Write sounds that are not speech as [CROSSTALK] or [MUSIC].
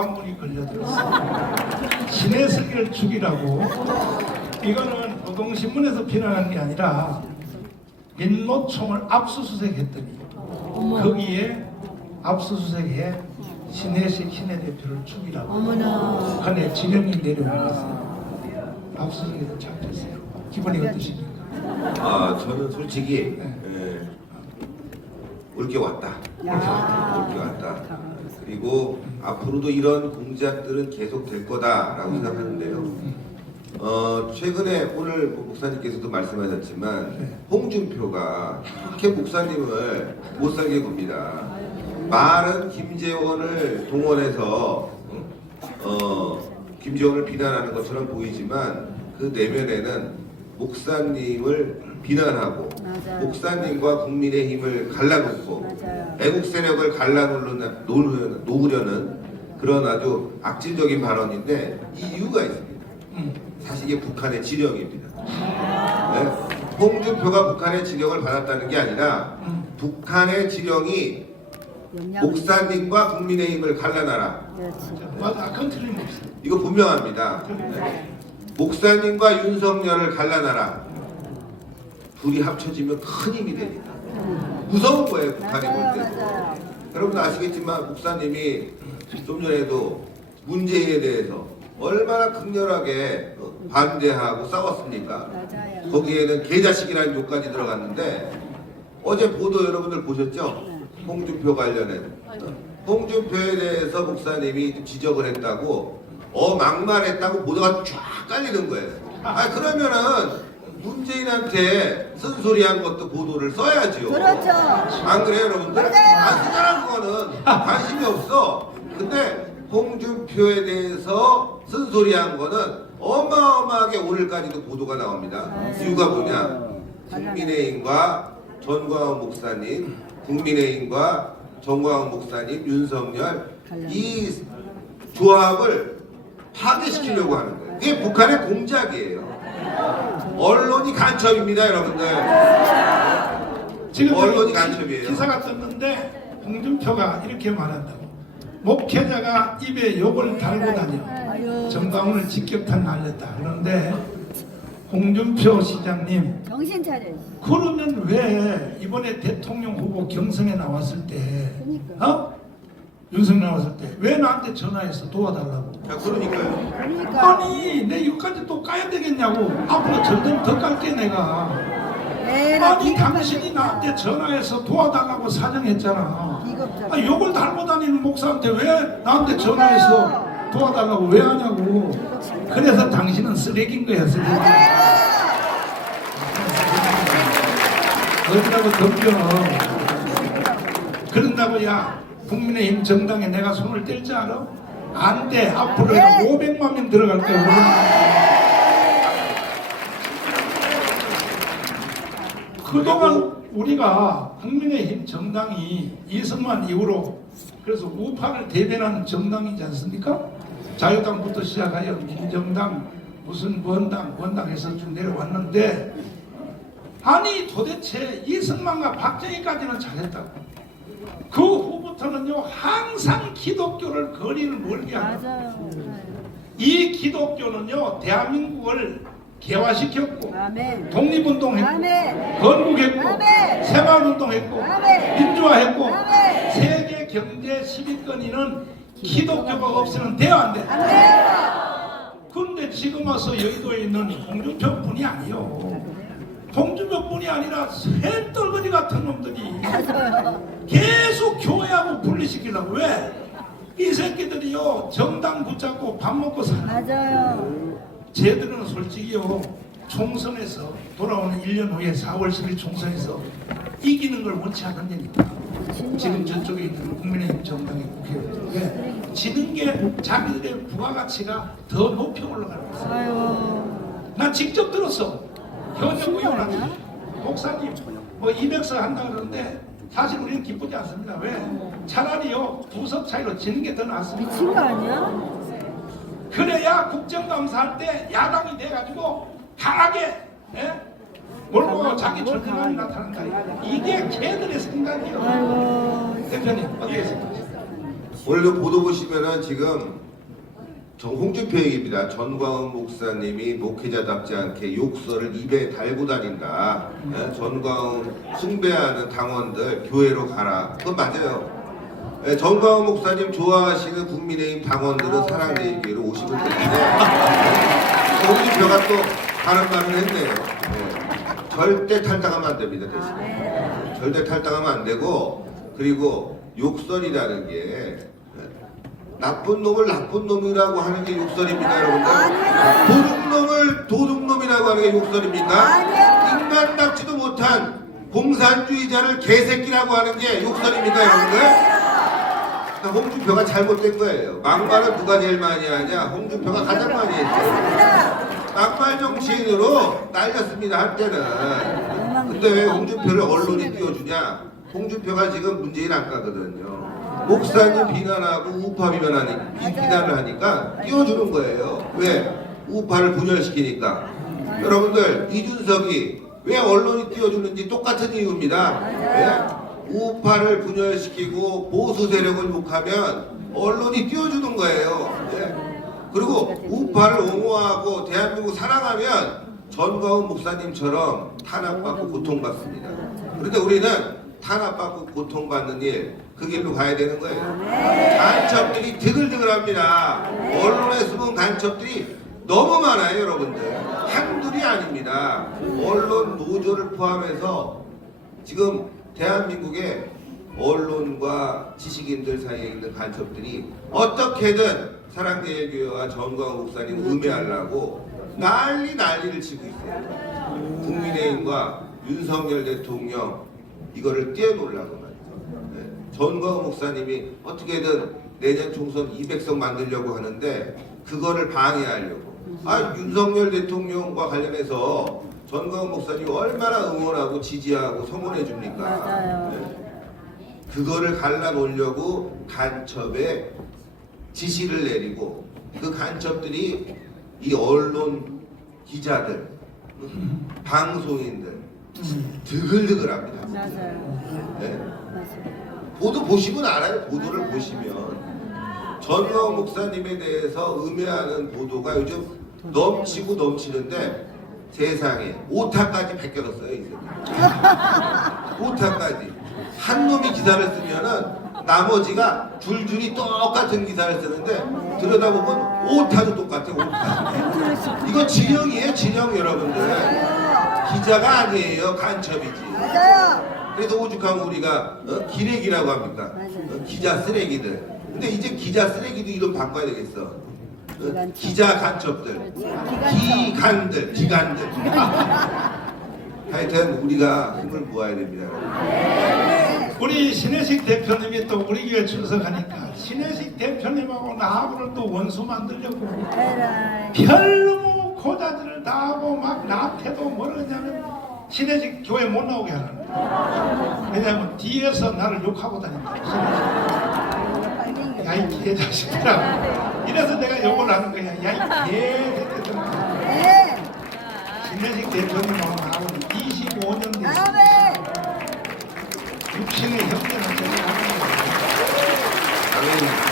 광문이 걸려들었어요. 신의 세계를 죽이라고 이거는 노동신문에서 비난한 게 아니라 민노총을 압수수색했더니 거기에 압수수색에 신혜식 신혜 대표를 죽이라고 어머나. 간에 지령이 내려온 것을 압수수색에서 잡혔어요. 기분이 어떠십니까? 아 저는 솔직히 네. 예, 올게 왔다. 올게 왔다. 올게 왔다. 그리고 앞으로도 이런 공작들은 계속 될 거다라고 생각하는데요. 어 최근에 오늘 목사님께서도 말씀하셨지만 홍준표가 그렇게 목사님을 못 살게 굽니다. 많은 김재원을 동원해서 어 김재원을 비난하는 것처럼 보이지만 그 내면에는 목사님을 비난하고 맞아요. 목사님과 국민의힘을 갈라놓고 맞아요. 애국 세력을 갈라놓으려는 놓으려는- 놓으려는 그런 아주 악질적인 발언인데 이 이유가 있습니다. 음. 사실 이게 북한의 지령입니다. 네? 홍준표가 북한의 지령을 받았다는 게 아니라 음. 북한의 지령이. 목사님과 국민의힘을 갈라놔라. 그렇지. 맞아, 그건 틀림없어요. 이거 분명합니다. 네. 목사님과 윤석열을 갈라놔라. 둘이 합쳐지면 큰 힘이 되니까. 무서운 거예요, 북한이 볼 때. 여러분 아시겠지만 목사님이 좀 전에도 문재인에 대해서 얼마나 강렬하게 어, 반대하고 싸웠습니까? 맞아요. 거기에는 개자식이라는 욕까지 들어갔는데 어제 보도 여러분들 보셨죠? 홍준표 관련해 홍준표에 대해서 목사님이 좀 지적을 했다고 어 막말했다고 보도가 쫙 깔리는 거예요. 아 그러면은 문재인한테 쓴소리한 것도 보도를 써야죠. 그렇죠. 안 그래요, 여러분들? 맞아요. 안 쓰자는 거는 관심이 없어. 근데 홍준표에 대해서 쓴소리한 거는 어마어마하게 오늘까지도 보도가 나옵니다. 이유가 뭐냐? 국민의힘과 전광훈 목사님, 국민의힘과 전광훈 목사님, 윤석열 이 조합을 파괴시키려고 하는 거예요. 이게 북한의 공작이에요. 언론이 간첩입니다, 여러분들. 지금 언론이 기- 간첩이에요. 기사가 떴는데 홍준표가 이렇게 말한다고 목회자가 입에 욕을 달고 다녀. 정강훈을 직격탄 날렸다 그런데 홍준표 시장님 정신 차려. 그러면 왜 이번에 대통령 후보 경선에 나왔을 때 그러니까. 어? 윤석열 나왔을 때 왜 나한테 전화해서 도와달라고 자, 그러니까요. 그러니까. 아니 내 이거까지 또 까야 되겠냐고 앞으로 점점 더 깔게 내가 에라, 아니 당신이. 나한테 전화해서 도와달라고 사정했잖아. 비겁자가. 아, 욕을 달고 다니는 목사한테 왜 나한테 전화해서 도와달라고 왜 하냐고. 그래서 당신은 쓰레기인 거야 쓰레기. 맞아요. 어디라고 덤벼. 그런다고 야 국민의힘 정당에 내가 손을 뗄줄 알아? 안 돼. 앞으로 내가 500만 명 들어갈 거야. 그동안 우리가 국민의힘 정당이 이승만 이후로 그래서 우파를 대변하는 정당이지 않습니까? 자유당부터 시작하여 민정당 무슨 원당 원당에서 쭉 내려왔는데 아니 도대체 이승만과 박정희까지는 잘했다고 그 후부터는요 항상 기독교를 거리를 멀게 맞아요. 이 기독교는요 대한민국을 개화시켰고 아멘. 독립운동했고 아멘. 건국했고 아멘. 새마을운동했고 아멘. 민주화했고 아멘. 세계 경제 10위권위는 기독교가 없으면 돼야 안 돼. 안 돼요. 그런데 지금 와서 여의도에 있는 홍준표뿐이 아니요. 홍준표뿐이 아니라 새떨거지 같은 놈들이. [LAUGHS] 계속 교회하고 분리시키려고 왜? 이 새끼들이요 정당 붙잡고 밥 먹고 살아. 맞아요. 쟤들은 솔직히요 총선에서 돌아오는 1년 후에 4월 10일 총선에서 이기는 걸 원치 않는다니까 지금 저쪽에 있는 국민의힘 정당의 국회의원들 왜? 지는 게 자기들의 부가가치가 더 높이 올라가는 아유. 난 직접 들었어 현역 무슨 의원한테 말이야? 목사님 뭐 200석 한다 그러는데 사실 우리는 기쁘지 않습니다 왜? 차라리요 두석 차이로 지는 게 더 낫습니다 미친 거 아니야? 그래야 국정감사할 때 야당이 돼가지고 강하게 예? 몰고 자기 절대감이 나타난다. 이게 걔들의 생각이에요. 대표님 어떻게 생각하세요? 오늘도 보도 보시면은 지금 정 홍준표 얘기입니다. 전광훈 목사님이 목회자답지 않게 욕설을 입에 달고 다닌다. 예, 전광훈 숭배하는 당원들 교회로 가라. 그건 맞아요. 예, 전광훈 목사님 좋아하시는 국민의힘 당원들은 사랑제일교회로 오시면 되는데 홍준표가 또 다른 말을 했네요. 예, 절대 탈당하면 안 됩니다. 대신. 절대 탈당하면 안 되고 그리고 욕설이라는 게 예, 나쁜 놈을 나쁜 놈이라고 하는 게 욕설입니까 여러분들? 도둑놈을 도둑놈이라고 하는 게 욕설입니까? 인간 답지도 못한 공산주의자를 개새끼라고 하는 게 욕설입니까 여러분들? 홍준표가 잘못된 거예요. 막말은 누가 제일 많이 하냐? 홍준표가 가장 많이 했죠. 막말 정치인으로 날렸습니다 한때는. 근데 왜 홍준표를 언론이 띄워주냐? 홍준표가 지금 문재인 안가거든요. 목사님 비난하고 우파 비난하니 이 비난을 하니까 띄워주는 거예요. 왜? 우파를 분열시키니까. 여러분들 이준석이 왜 언론이 띄워주는지 똑같은 이유입니다. 왜? 우파를 분열시키고 보수 세력을 욕하면 언론이 띄워주는 거예요. 예. 그리고 우파를 옹호하고 대한민국 사랑하면 전광훈 목사님처럼 탄압받고 고통받습니다. 그런데 우리는 탄압받고 고통받는 일, 그 길로 가야 되는 거예요. 간첩들이 드글드글합니다. 언론에 숨은 간첩들이 너무 많아요, 여러분들. 한둘이 아닙니다. 언론 노조를 포함해서 지금 대한민국의 언론과 지식인들 사이에 있는 간첩들이 어떻게든 사랑제일교회와 전광훈 목사님 음해하려고 난리 난리를 치고 있어요. 국민의힘과 윤석열 대통령 이거를 떼어놓으려고 말이죠. 네. 전광훈 목사님이 어떻게든 내년 총선 200석 만들려고 하는데 그거를 방해하려고. 아 윤석열 대통령과 관련해서 전광훈 목사님이 얼마나 응원하고 지지하고 성원해 줍니까? 맞아요. 네. 그거를 갈라놓으려고 간첩에 지시를 내리고 그 간첩들이 이 언론 기자들, 방송인들 드글드글합니다. 맞아요. 네. 맞아요. 보도 보시면 알아요. 보도를 보시면 전광 목사님에 대해서 음해하는 보도가 요즘 넘치고 넘치는데 세상에 오타까지 베껴졌어요. 이 새끼. [LAUGHS] 오타까지 한 놈이 기사를 쓰면은 나머지가 줄줄이 똑같은 기사를 쓰는데 들여다보면 오타도 똑같아 오타. 이거 진영이에요 진영 여러분들. 기자가 아니에요 간첩이지. 맞아요. 그래서 오죽하면 우리가 어? 기레기라고 합니까? 어, 기자 쓰레기들. 근데 이제 기자 쓰레기도 이름 바꿔야 되겠어. 어. 기자 간첩들. 기간들, 기간들. 하여튼 우리가 힘을 모아야 됩니다. 우리 신혜식 대표님이 또 우리 교회 출석하니까 신혜식 대표님하고 나하고를 또 원수 만들려고 에라이. 별로 고자들을 나하고 막 나한테도 뭐라냐면 시내식 교회 못 나오게 하는 거야. 왜냐하면 뒤에서 나를 욕하고 다닌다. 야이 개 자식들아. 이래서 내가 욕을 하는 거야. 야이 개 자식들아. 신내식 대표님 오늘 하고 25년 됐어. 육신의 형제는 제가 하는 거예요.